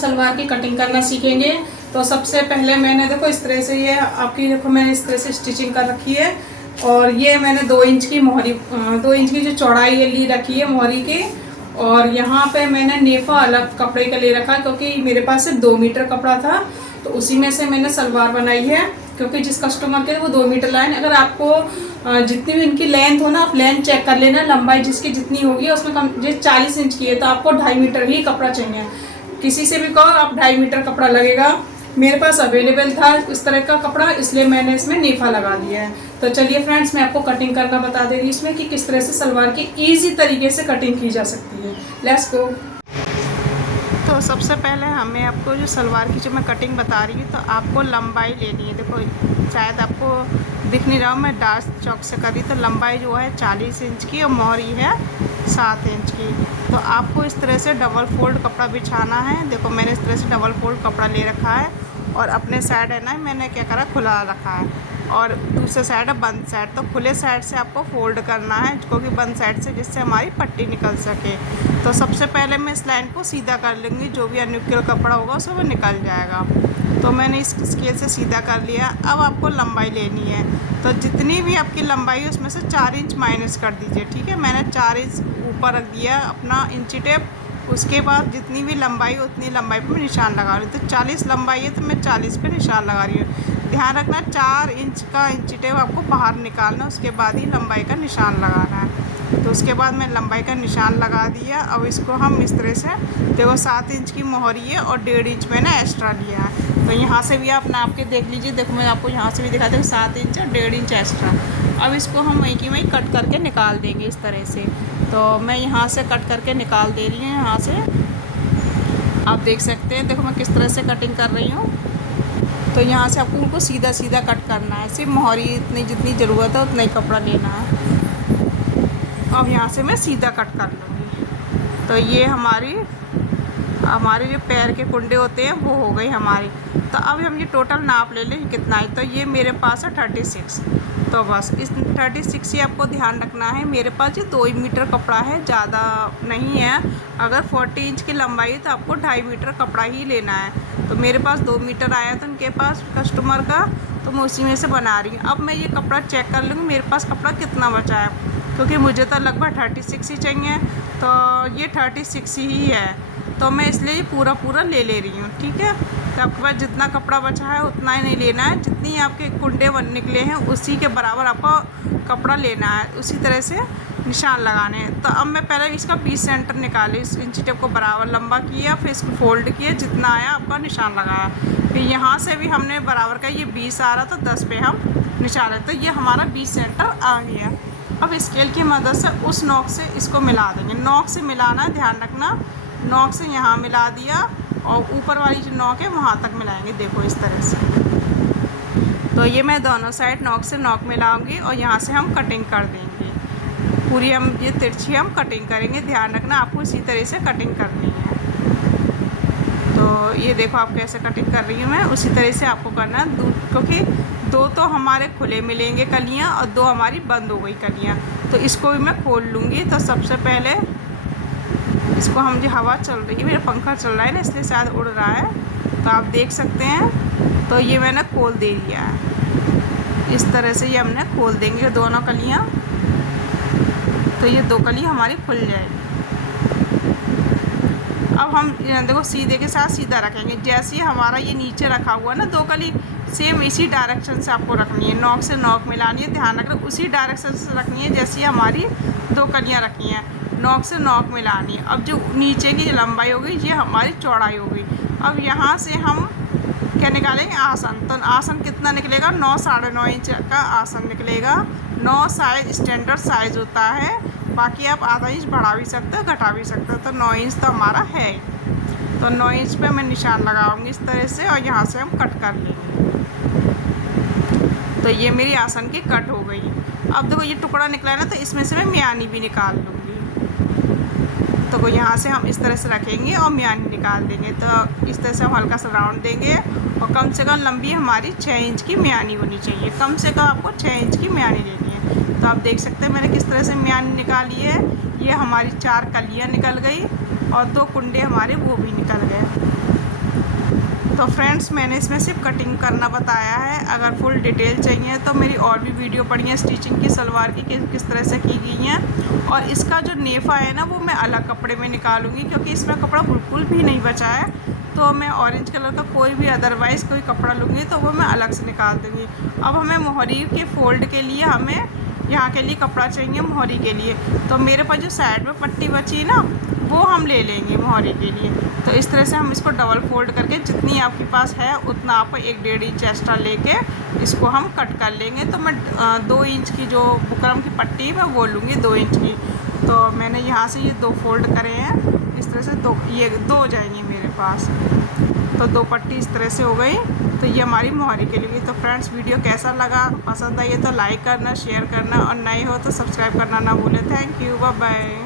सलवार की कटिंग करना सीखेंगे। तो सबसे पहले मैंने देखो इस तरह से ये आपकी देखो मैंने इस तरह से स्टिचिंग कर रखी है। और ये मैंने 2 इंच की मोहरी 2 इंच की जो चौड़ाई ली रखी है मोहरी की। और यहाँ पे मैंने नेफा अलग कपड़े का ले रखा क्योंकि मेरे पास सिर्फ 2 मीटर कपड़ा था, तो उसी में से मैंने सलवार बनाई है। क्योंकि जिस कस्टमर के वो 2 मीटर लाइन, अगर आपको जितनी भी इनकी लेंथ हो ना, आप लेंथ चेक कर लेना, लंबाई जिसकी जितनी होगी उसमें कम, जो 40 इंच की है तो आपको 2.5 मीटर ही कपड़ा चाहिए। किसी से भी कहो आप 2.5 मीटर कपड़ा लगेगा। मेरे पास अवेलेबल था इस तरह का कपड़ा, इसलिए मैंने इसमें नेफा लगा दिया है। तो चलिए फ्रेंड्स, मैं आपको कटिंग करना बता दे रही हूँ इसमें कि किस तरह से सलवार की ईजी तरीके से कटिंग की जा सकती है। Let's go. तो सबसे पहले हमें आपको जो सलवार की जो मैं कटिंग बता रही हूँ, तो आपको लंबाई लेनी है। देखो शायद आपको दिख नहीं रहा हूँ, मैं डार्क चौक से कर रही, तो लंबाई जो है 40 इंच की और मोहरी है 7 इंच की। तो आपको इस तरह से डबल फोल्ड कपड़ा बिछाना है। देखो मैंने इस तरह से डबल फोल्ड कपड़ा ले रखा है और अपने साइड है ना मैंने क्या करा, खुला रखा है और दूसरे साइड है बंद साइड। तो खुले साइड से आपको फोल्ड करना है, क्योंकि बंद साइड से, जिससे हमारी पट्टी निकल सके। तो सबसे पहले मैं इस लाइन को सीधा कर लूँगी, जो भी अनइक्वल कपड़ा होगा उसमें वो निकल जाएगा। तो मैंने इस स्केल से सीधा कर लिया। अब आपको लंबाई लेनी है, तो जितनी भी आपकी लंबाई है उसमें से 4 इंच माइनस कर दीजिए। ठीक है, मैंने 4 इंच ऊपर रख दिया अपना इंची टेप। उसके बाद जितनी भी लंबाई उतनी लंबाई पर मैं निशान लगा रही हूँ। तो 40 लंबाई है तो मैं 40 पे निशान लगा रही हूँ। ध्यान रखना 4 इंच का इंची टेप आपको बाहर निकालना, उसके बाद ही लंबाई का निशान लगाना है। तो उसके बाद मैं लंबाई का निशान लगा दिया। अब इसको हम इस तरह से देखो 7 इंच की मोहरी है और 1.5 इंच मैंने एक्स्ट्रा लिया है। तो यहाँ से भी आप नाप के देख लीजिए। देखो मैं आपको यहाँ से भी दिखाती हूँ 7 इंच और 1.5 इंच एक्स्ट्रा। अब इसको हम वहीं की वहीं कट करके निकाल देंगे इस तरह से। तो मैं यहाँ से कट करके निकाल दे रही हूँ। यहाँ से आप देख सकते हैं, देखो मैं किस तरह से कटिंग कर रही हूँ। तो यहाँ से आपको उनको सीधा सीधा कट करना है, सिर्फ मोहरी इतनी जितनी ज़रूरत है उतना ही कपड़ा लेना है। अब यहाँ से मैं सीधा कट कर लूँगी। तो ये हमारे जो पैर के कुंडे होते हैं वो हो गई हमारी। तो अब हम ये टोटल नाप ले लें कितना है। तो ये मेरे पास है 36। तो बस इस 36 ही आपको ध्यान रखना है। मेरे पास ये 2 मीटर कपड़ा है, ज़्यादा नहीं है। अगर 40 इंच की लंबाई है तो आपको 2.5 मीटर कपड़ा ही लेना है। तो मेरे पास 2 मीटर आया था उनके पास कस्टमर का, तो मैं उसी में से बना रही हूँ। अब मैं ये कपड़ा चेक कर लूँगी मेरे पास कपड़ा कितना बचा है, क्योंकि मुझे तो लगभग 36 ही चाहिए। तो ये 36 ही है, तो मैं इसलिए ये पूरा ले रही हूँ। ठीक है, तो आपके पास जितना कपड़ा बचा है उतना ही नहीं लेना है, जितनी आपके कुंडे निकले हैं उसी के बराबर आपको कपड़ा लेना है, उसी तरह से निशान लगाने हैं। तो अब मैं पहले इसका 20 सेंटर निकाली, इस इंची टेप को बराबर लंबा किया, फिर इसको फोल्ड किया, जितना आया आपका निशान लगाया। फिर यहाँ से भी हमने बराबर का ये 20 आ रहा था, 10 पे हम निशान है, तो ये हमारा 20 सेंटर आ गया। अब स्केल की मदद से उस नोक से इसको मिला देंगे। नोक से मिलाना है, ध्यान रखना। नोक से यहाँ मिला दिया और ऊपर वाली जो नोक है वहाँ तक मिलाएंगे। देखो इस तरह से। तो ये मैं दोनों साइड नोक से नोक मिलाऊंगी और यहाँ से हम कटिंग कर देंगे। पूरी हम ये तिरछी हम कटिंग करेंगे। ध्यान रखना आपको इसी तरह से कटिंग करनी है। तो ये देखो आप कैसे कटिंग कर रही हूँ मैं, उसी तरह से आपको करना है। क्योंकि 2 तो हमारे खुले मिलेंगे कलियाँ और 2 हमारी बंद हो गई कलियाँ। तो इसको भी मैं खोल लूँगी। तो सबसे पहले इसको हम, जो हवा चल रही है, मेरा पंखा चल रहा है ना इसलिए शायद उड़ रहा है, तो आप देख सकते हैं। तो ये मैंने खोल दे दिया है। इस तरह से ये हमने खोल देंगे दोनों कलियाँ। तो ये 2 कली हमारी खुल जाएगी। अब हम देखो सीधे के साथ सीधा रखेंगे। जैसे ही हमारा ये नीचे रखा हुआ ना 2 कली, सेम इसी डायरेक्शन से आपको रखनी है। नोक से नोक मिलानी है, ध्यान रखना उसी डायरेक्शन से रखनी है जैसी हमारी 2 कलियाँ रखी हैं। नोक से नोक मिलानी है। अब जो नीचे की लंबाई होगी ये हमारी चौड़ाई होगी। अब यहाँ से हम क्या निकालेंगे, आसन। तो आसन कितना निकलेगा, 9 साढ़े 9 इंच का आसन निकलेगा। 9 साइज स्टैंडर्ड साइज़ होता है, बाकी आप आधा इंच बढ़ा भी सकते हो घटा भी सकते हो। तो 9 इंच तो हमारा है। तो 9 इंच पे मैं निशान लगाऊंगी इस तरह से और यहाँ से हम कट कर लेंगे। तो ये मेरी आसन की कट हो गई। अब देखो ये टुकड़ा निकला है ना, तो इसमें से मैं म्यानी भी निकाल लूँगी। तो यहाँ से हम इस तरह से रखेंगे और म्यानी निकाल देंगे। तो इस तरह से हम हल्का सा राउंड देंगे और कम से कम लंबी हमारी 6 इंच की म्यानी होनी चाहिए। कम से कम आपको 6 इंच की म्यानी लेनी है। तो आप देख सकते हैं मैंने किस तरह से म्यानी निकाली है। ये हमारी 4 कलियाँ निकल गई और 2 कुंडे हमारे वो भी निकल गए। तो फ्रेंड्स मैंने इसमें सिर्फ कटिंग करना बताया है। अगर फुल डिटेल चाहिए तो मेरी और भी वीडियो पड़ी है स्टिचिंग की सलवार की किस तरह से की गई हैं। और इसका जो नेफा है ना वो मैं अलग कपड़े में निकालूंगी, क्योंकि इसमें कपड़ा बिल्कुल भी नहीं बचा है। तो मैं ऑरेंज कलर का कोई भी अदरवाइज़ कोई कपड़ा लूँगी तो वो मैं अलग से निकाल दूँगी। अब हमें मोहरी के फोल्ड के लिए हमें यहाँ के लिए कपड़ा चाहिए मोहरी के लिए। तो मेरे पास जो साइड में पट्टी बची है ना वो हम ले लेंगे मोहरी के लिए। तो इस तरह से हम इसको डबल फोल्ड करके जितनी आपके पास है उतना आप 1-1.5 इंच एक्स्ट्रा लेके इसको हम कट कर लेंगे। तो मैं 2 इंच की जो बुकरम की पट्टी है मैं वो लूँगी 2 इंच की। तो मैंने यहाँ से ये 2 फोल्ड करे हैं इस तरह से, ये 2 हो जाएंगे मेरे पास। तो 2 पट्टी इस तरह से हो गई। तो ये हमारी मोहरी के लिए। तो फ्रेंड्स वीडियो कैसा लगा, पसंद आई तो लाइक करना, शेयर करना और नए हो तो सब्सक्राइब करना ना भूलें। Thank you, bye bye.